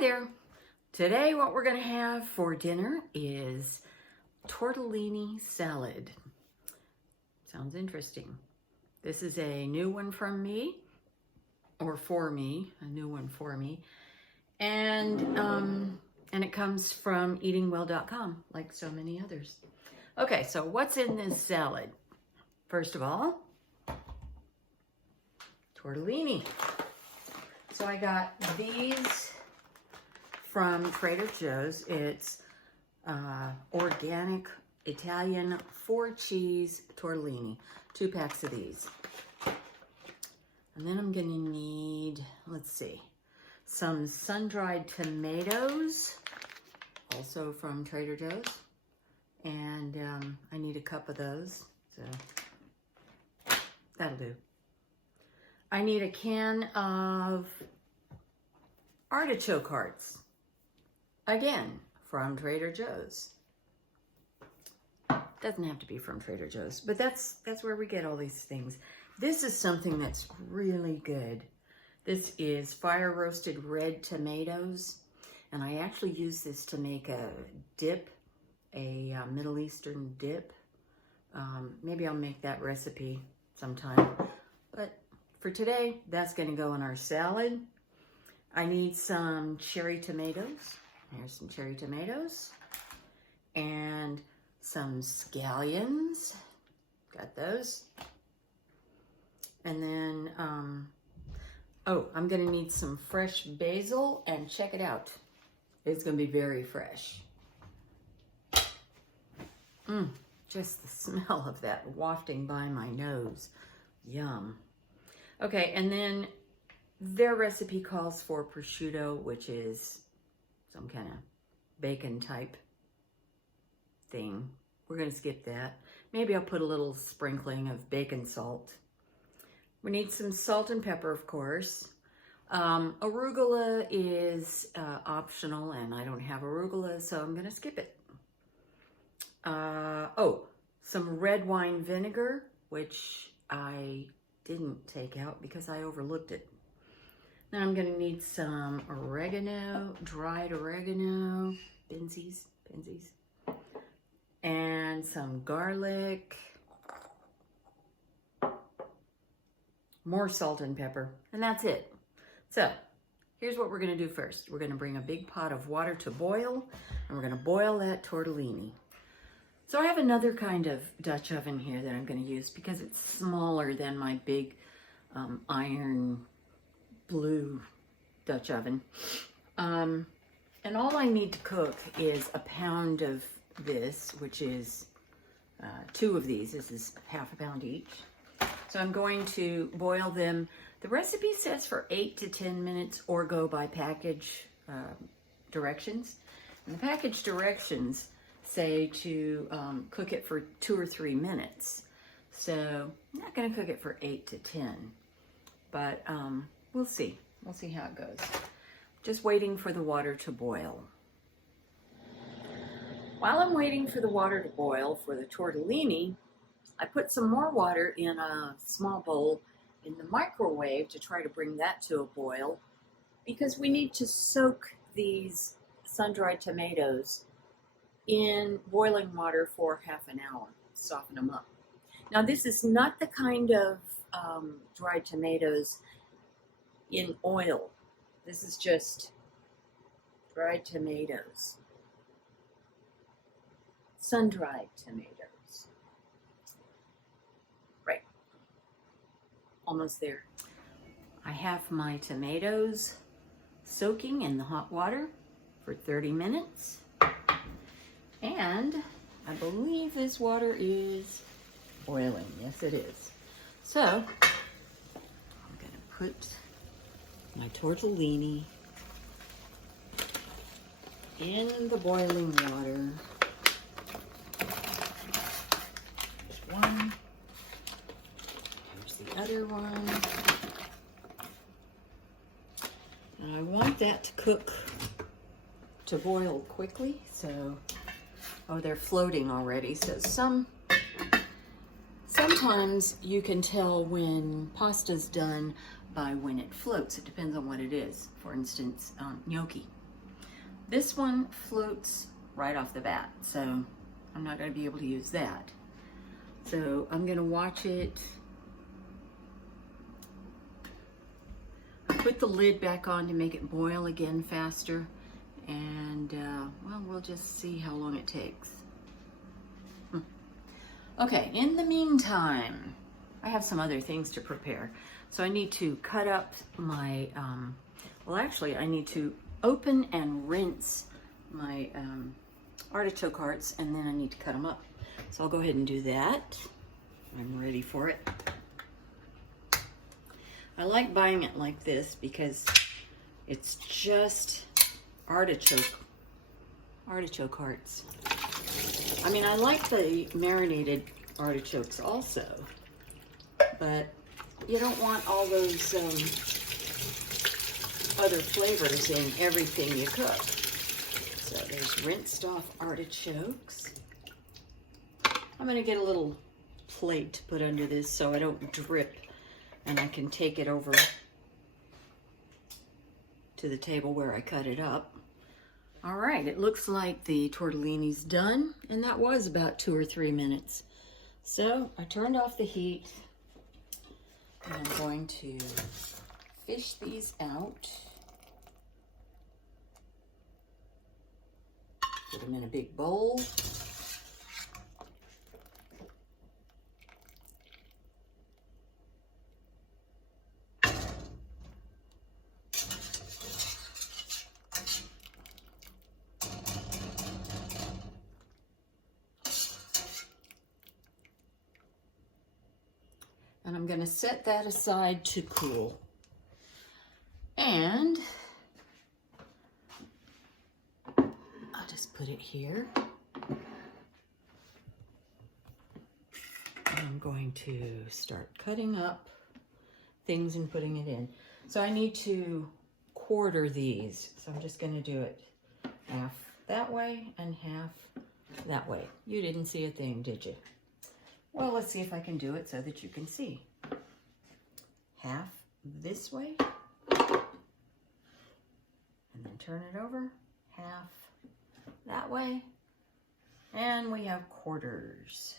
Hi there. Today what we're going to have for dinner is tortellini salad. Sounds interesting. This is a new one from me, or for me, a new one for me. And it comes from eatingwell.com, like so many others. Okay, so what's in this salad? First of all, tortellini. So I got these from Trader Joe's. It's organic Italian 4-cheese tortellini. 2 packs of these. And then I'm gonna need, let's see, some sun-dried tomatoes, also from Trader Joe's. And I need a cup of those, so that'll do. I need a can of artichoke hearts, again, from Trader Joe's. Doesn't have to be from Trader Joe's, but that's where we get all these things. This is something that's really good. This is fire roasted red tomatoes, and I actually use this to make a dip, a Middle Eastern dip. Maybe I'll make that recipe sometime, but for today, that's gonna go in our salad. I need some cherry tomatoes. Here's some cherry tomatoes. And some scallions. Got those. And then, I'm gonna need some fresh basil, and check it out. It's gonna be very fresh. Just the smell of that wafting by my nose. Yum. Okay, and then their recipe calls for prosciutto, which is some kind of bacon type thing. We're gonna skip that. Maybe I'll put a little sprinkling of bacon salt. We need some salt and pepper, of course. Arugula is optional, and I don't have arugula, so I'm gonna skip it. Some red wine vinegar, which I didn't take out because I overlooked it. Then I'm gonna need some oregano, dried oregano, pinsies, and some garlic, more salt and pepper, and that's it. So here's what we're gonna do first. We're gonna bring a big pot of water to boil, and we're gonna boil that tortellini. So I have another kind of Dutch oven here that I'm gonna use because it's smaller than my big iron blue Dutch oven. And all I need to cook is a pound of this, which is 2 of these. This is half a pound each. So I'm going to boil them. The recipe says for 8 to 10 minutes, or go by package directions. And the package directions say to cook it for 2 or 3 minutes. So I'm not gonna cook it for 8 to 10, but we'll see. We'll see how it goes. Just waiting for the water to boil. While I'm waiting for the water to boil for the tortellini, I put some more water in a small bowl in the microwave to try to bring that to a boil, because we need to soak these sun-dried tomatoes in boiling water for half an hour, soften them up. Now, this is not the kind of dried tomatoes in oil. This is just dried tomatoes, sun-dried tomatoes. Right, almost there. I have my tomatoes soaking in the hot water for 30 minutes. And I believe this water is boiling. Yes, it is. So I'm going to put my tortellini in the boiling water. There's one. Here's the other one. And I want that to cook, to boil quickly. So, they're floating already. So sometimes you can tell when pasta's done by when it floats. It depends on what it is. For instance, gnocchi. This one floats right off the bat, so I'm not going to be able to use that. So I'm going to watch it. I put the lid back on to make it boil again faster, and well, we'll just see how long it takes. Okay, in the meantime, I have some other things to prepare. So I need to cut up my, well actually I need to open and rinse my artichoke hearts, and then I need to cut them up. So I'll go ahead and do that. I'm ready for it. I like buying it like this because it's just artichoke hearts. I mean, I like the marinated artichokes also, but you don't want all those other flavors in everything you cook. So there's rinsed off artichokes. I'm gonna get a little plate to put under this so I don't drip, and I can take it over to the table where I cut it up. All right, it looks like the tortellini's done, and that was about 2 or 3 minutes. So I turned off the heat, and I'm going to fish these out. Put them in a big bowl. And I'm going to set that aside to cool. And I'll just put it here. And I'm going to start cutting up things and putting it in. So I need to quarter these. So I'm just going to do it half that way and half that way. You didn't see a thing, did you? Well, let's see if I can do it so that you can see. Half this way, and then turn it over, half that way, and we have quarters.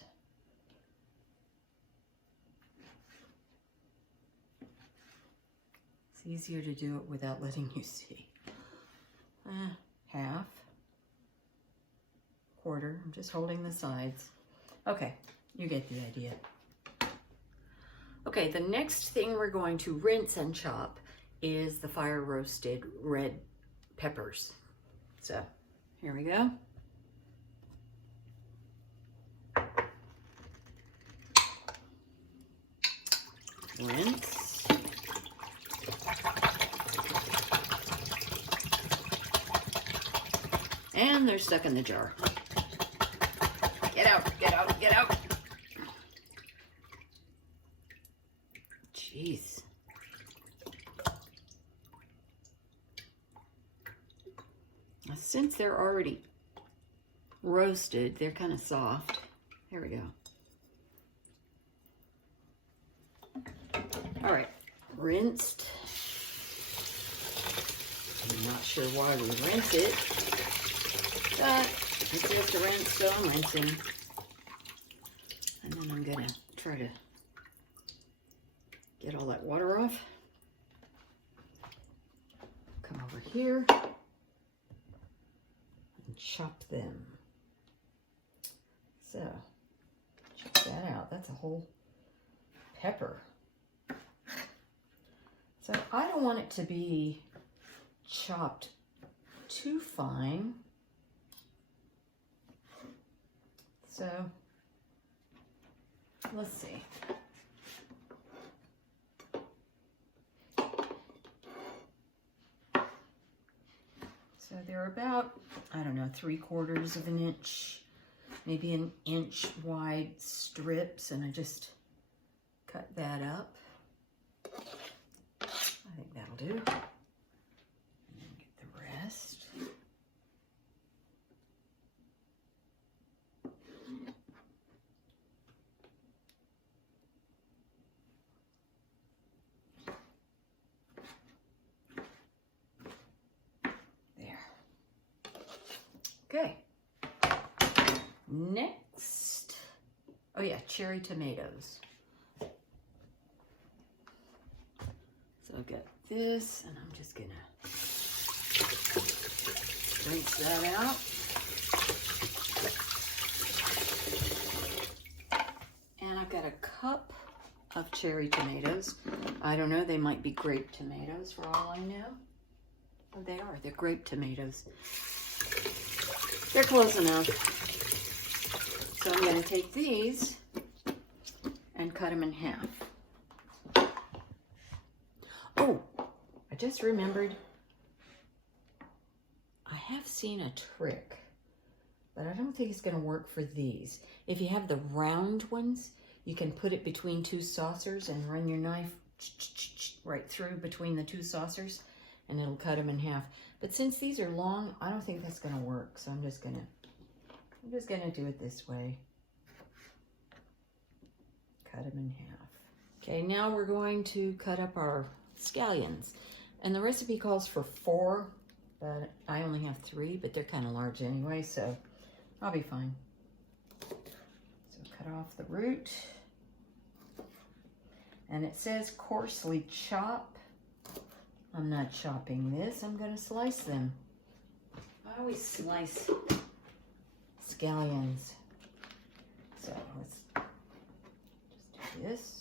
It's easier to do it without letting you see. Half, quarter, I'm just holding the sides. Okay. You get the idea. Okay, the next thing we're going to rinse and chop is the fire roasted red peppers. So, here we go. Rinse. And they're stuck in the jar. Get out, get out, get out. Jeez. Now, since they're already roasted, they're kind of soft. Here we go. All right, rinsed. I'm not sure why we rinse it, but if you have to rinse, so I'm rinsing. And then I'm gonna try to get all that water off. Come over here and chop them. So, check that out. That's a whole pepper. So I don't want it to be chopped too fine. So, let's see. So they're about, I don't know, 3/4 of an inch, maybe an inch wide strips, and I just cut that up. I think that'll do. And then get the rest. There. Okay. Next, oh yeah, cherry tomatoes. So I've got this, and I'm just gonna rinse that out. And I've got a cup of cherry tomatoes. I don't know, they might be grape tomatoes for all I know. Oh, they are, they're grape tomatoes. They're close enough. So I'm gonna take these and cut them in half. Oh, I just remembered, I have seen a trick, but I don't think it's gonna work for these. If you have the round ones, you can put it between two saucers and run your knife right through between the two saucers, and it'll cut them in half. But since these are long, I don't think that's gonna work. So I'm just gonna do it this way. Cut them in half. Okay, now we're going to cut up our scallions. And the recipe calls for 4, but I only have 3, but they're kind of large anyway, so I'll be fine. So cut off the root. And it says coarsely chop. I'm not chopping this, I'm gonna slice them. I always slice scallions. So let's just do this.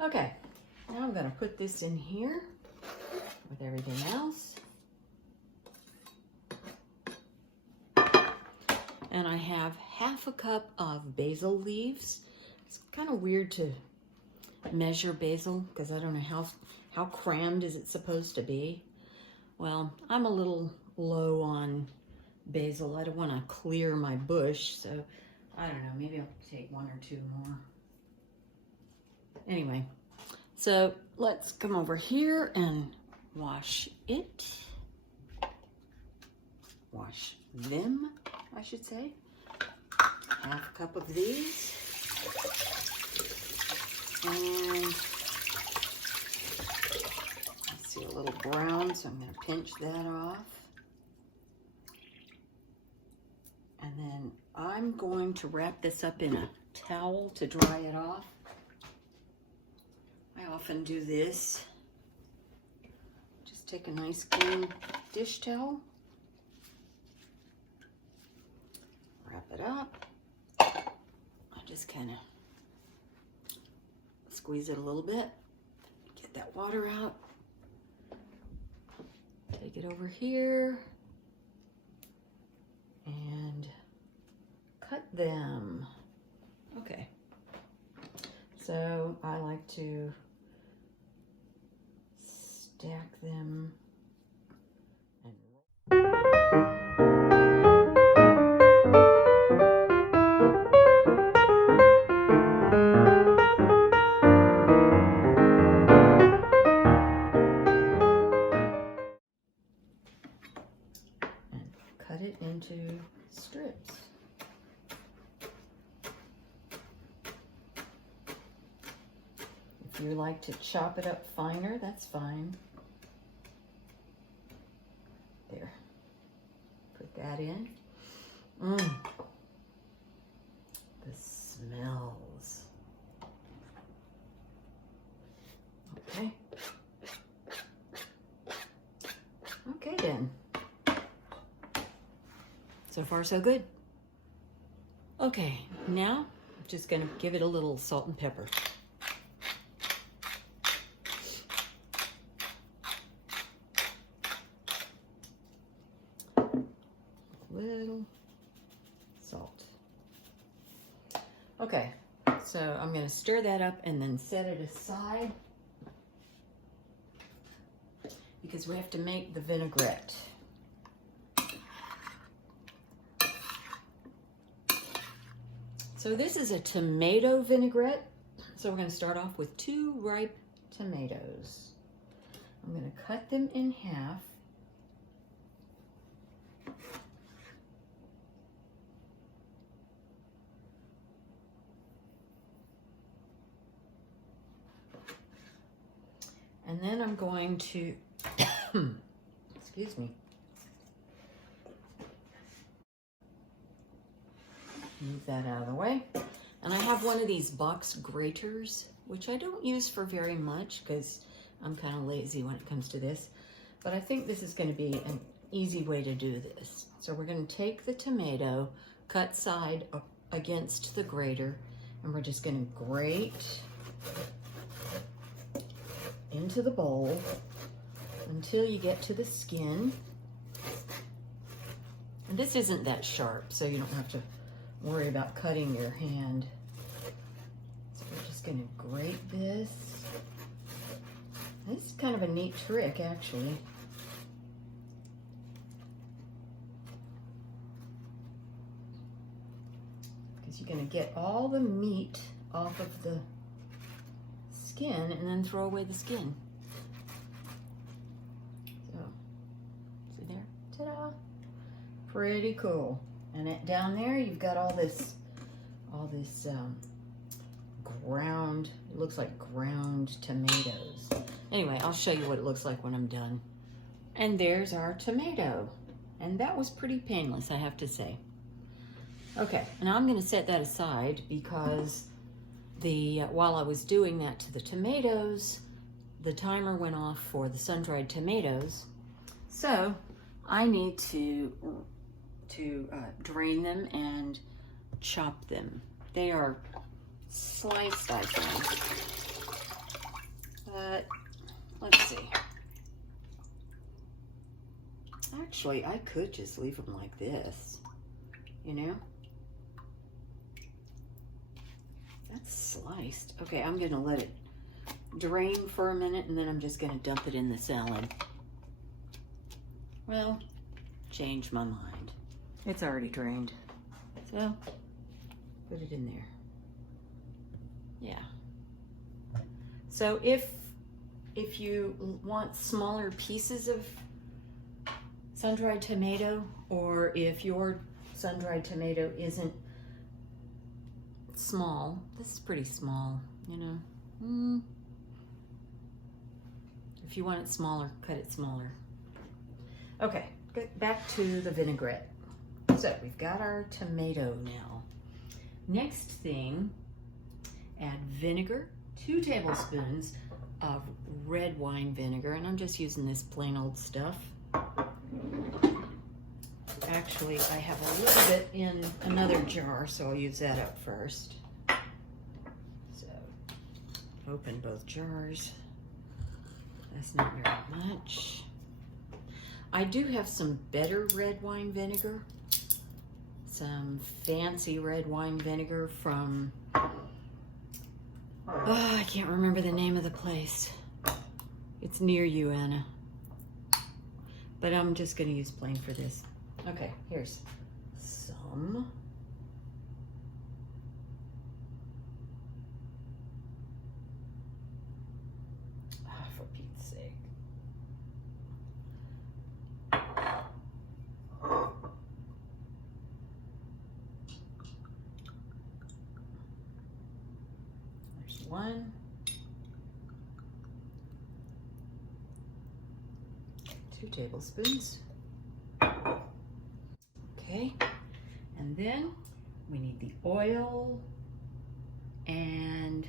Okay, now I'm going to put this in here with everything else. And I have half a cup of basil leaves. It's kind of weird to measure basil because I don't know how crammed is it supposed to be. Well, I'm a little low on basil. I don't want to clear my bush, so I don't know, maybe I'll take 1 or 2 more. Anyway, so let's come over here and wash it. Wash them, I should say. Half a cup of these. And I see a little brown, so I'm going to pinch that off. And then I'm going to wrap this up in a towel to dry it off. I often do this. Just take a nice clean dish towel, wrap it up. I just kind of squeeze it a little bit, get that water out. Take it over here and cut them. Okay, so I like to stack them and cut it into strips. If you like to chop it up finer, that's fine. There. Put that in. The smells. Okay. Okay then. So far so good. Okay, now I'm just gonna give it a little salt and pepper. Little salt. Okay, so I'm going to stir that up and then set it aside because we have to make the vinaigrette. So this is a tomato vinaigrette. So we're going to start off with 2 ripe tomatoes. I'm going to cut them in half. And then I'm going to, excuse me, move that out of the way. And I have one of these box graters, which I don't use for very much because I'm kind of lazy when it comes to this. But I think this is going to be an easy way to do this. So we're going to take the tomato, cut side against the grater, and we're just going to grate into the bowl until you get to the skin. And this isn't that sharp, so you don't have to worry about cutting your hand. So we're just going to grate this. This is kind of a neat trick, actually. Because you're going to get all the meat off of the skin and then throw away the skin. So, see there? Ta-da! Pretty cool. And down there, you've got all this ground, it looks like ground tomatoes. Anyway, I'll show you what it looks like when I'm done. And there's our tomato. And that was pretty painless, I have to say. Okay, and I'm gonna set that aside because while I was doing that to the tomatoes, the timer went off for the sun-dried tomatoes. So I need to drain them and chop them. They are sliced, I think. But let's see. Actually, I could just leave them like this, you know? That's sliced. Okay, I'm gonna let it drain for a minute and then I'm just gonna dump it in the salad. Well, change my mind. It's already drained. So, put it in there. Yeah. So if you want smaller pieces of sun-dried tomato, or if your sun-dried tomato isn't small, this is pretty small, you know. If you want it smaller, cut it smaller. Okay, get back to the vinaigrette. So we've got our tomato now. Next thing, add vinegar, 2 tablespoons of red wine vinegar, and I'm just using this plain old stuff. Actually, I have a little bit in another jar, so I'll use that up first. So, open both jars. That's not very much. I do have some better red wine vinegar. Some fancy red wine vinegar from, I can't remember the name of the place. It's near you, Anna. But I'm just gonna use plain for this. Okay, here's some. For Pete's sake. There's 1. 2 tablespoons. Okay, and then we need the oil, and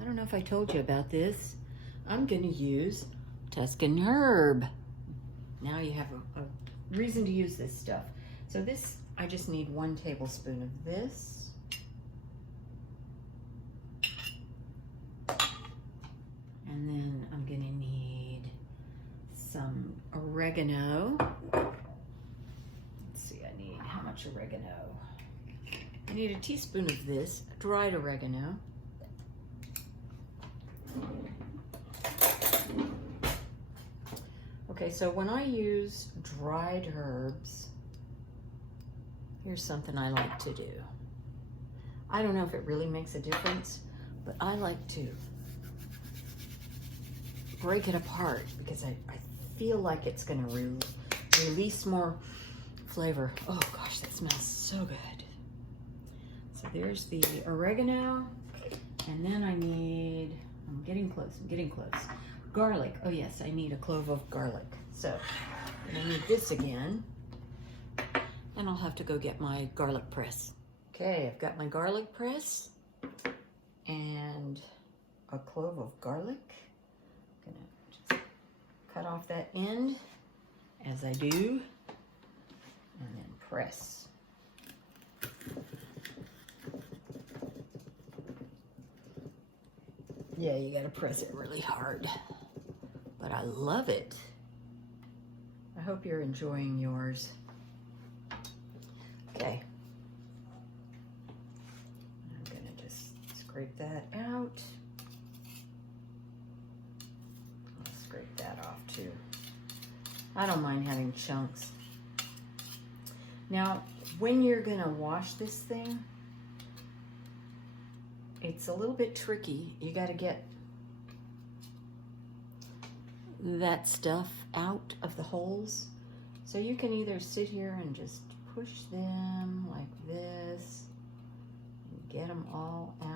I don't know if I told you about this. I'm gonna use Tuscan herb. Now you have a reason to use this stuff. So this, I just need 1 tablespoon of this. And then I'm gonna need some oregano. How much oregano? I need a teaspoon of this, dried oregano. Okay, so when I use dried herbs, here's something I like to do. I don't know if it really makes a difference, but I like to break it apart because I feel like it's gonna release more flavor. Oh gosh, that smells so good. So there's the oregano, and then I need, I'm getting close, garlic. Oh yes, I need a clove of garlic. So I need this again, and I'll have to go get my garlic press. Okay, I've got my garlic press and a clove of garlic. I'm gonna just cut off that end as I do, and then press. Yeah, you gotta press it really hard, but I love it. I hope you're enjoying yours. Okay. I'm gonna just scrape that out. I'll scrape that off too. I don't mind having chunks. Now, when you're gonna wash this thing, it's a little bit tricky. You gotta get that stuff out of the holes. So you can either sit here and just push them like this and get them all out.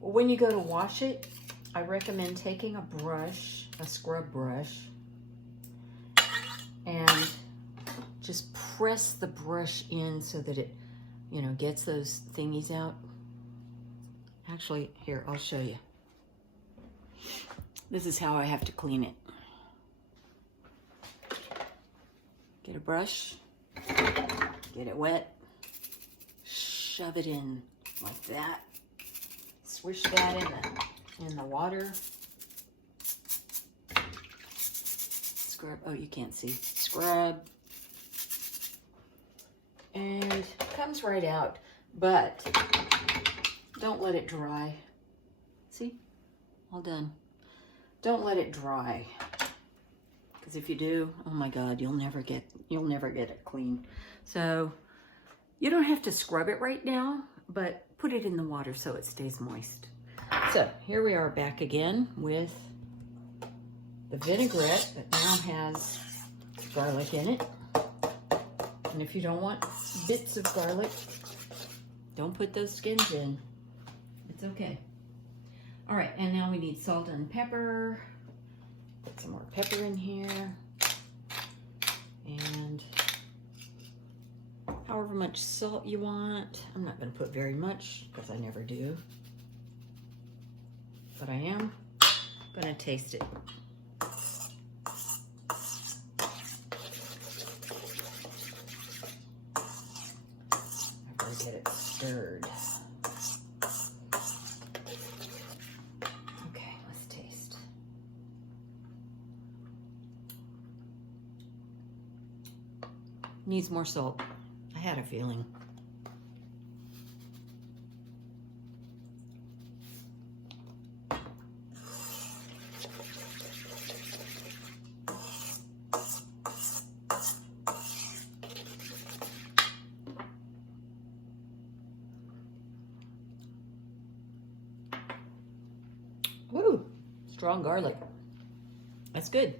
When you go to wash it, I recommend taking a brush, a scrub brush, and just press the brush in so that it, you know, gets those thingies out. Actually, here, I'll show you. This is how I have to clean it. Get a brush, get it wet, shove it in like that. Swish that in the water. Scrub, oh, you can't see. Scrub. And it comes right out, but don't let it dry. See? All done. Don't let it dry. Because if you do, oh my God, you'll never get it clean. So you don't have to scrub it right now, but put it in the water so it stays moist. So here we are back again with the vinaigrette that now has garlic in it. And if you don't want bits of garlic, don't put those skins in. It's okay. All right, and now we need salt and pepper. Put some more pepper in here. And however much salt you want. I'm not going to put very much because I never do. But I am going to taste it. I've got to get it stirred. Okay, let's taste. Needs more salt. I had a feeling. Woo! Strong garlic. That's good.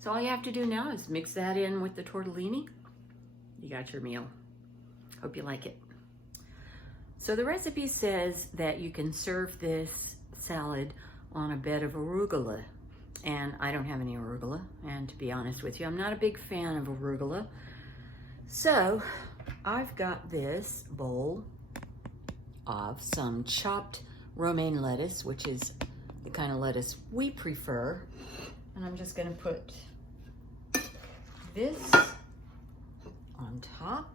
So all you have to do now is mix that in with the tortellini. You got your meal. Hope you like it. So the recipe says that you can serve this salad on a bed of arugula. And I don't have any arugula. And to be honest with you, I'm not a big fan of arugula. So I've got this bowl of some chopped romaine lettuce, which is the kind of lettuce we prefer. And I'm just gonna put this on top.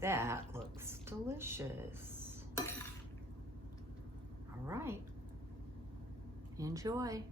That looks delicious. All right, enjoy.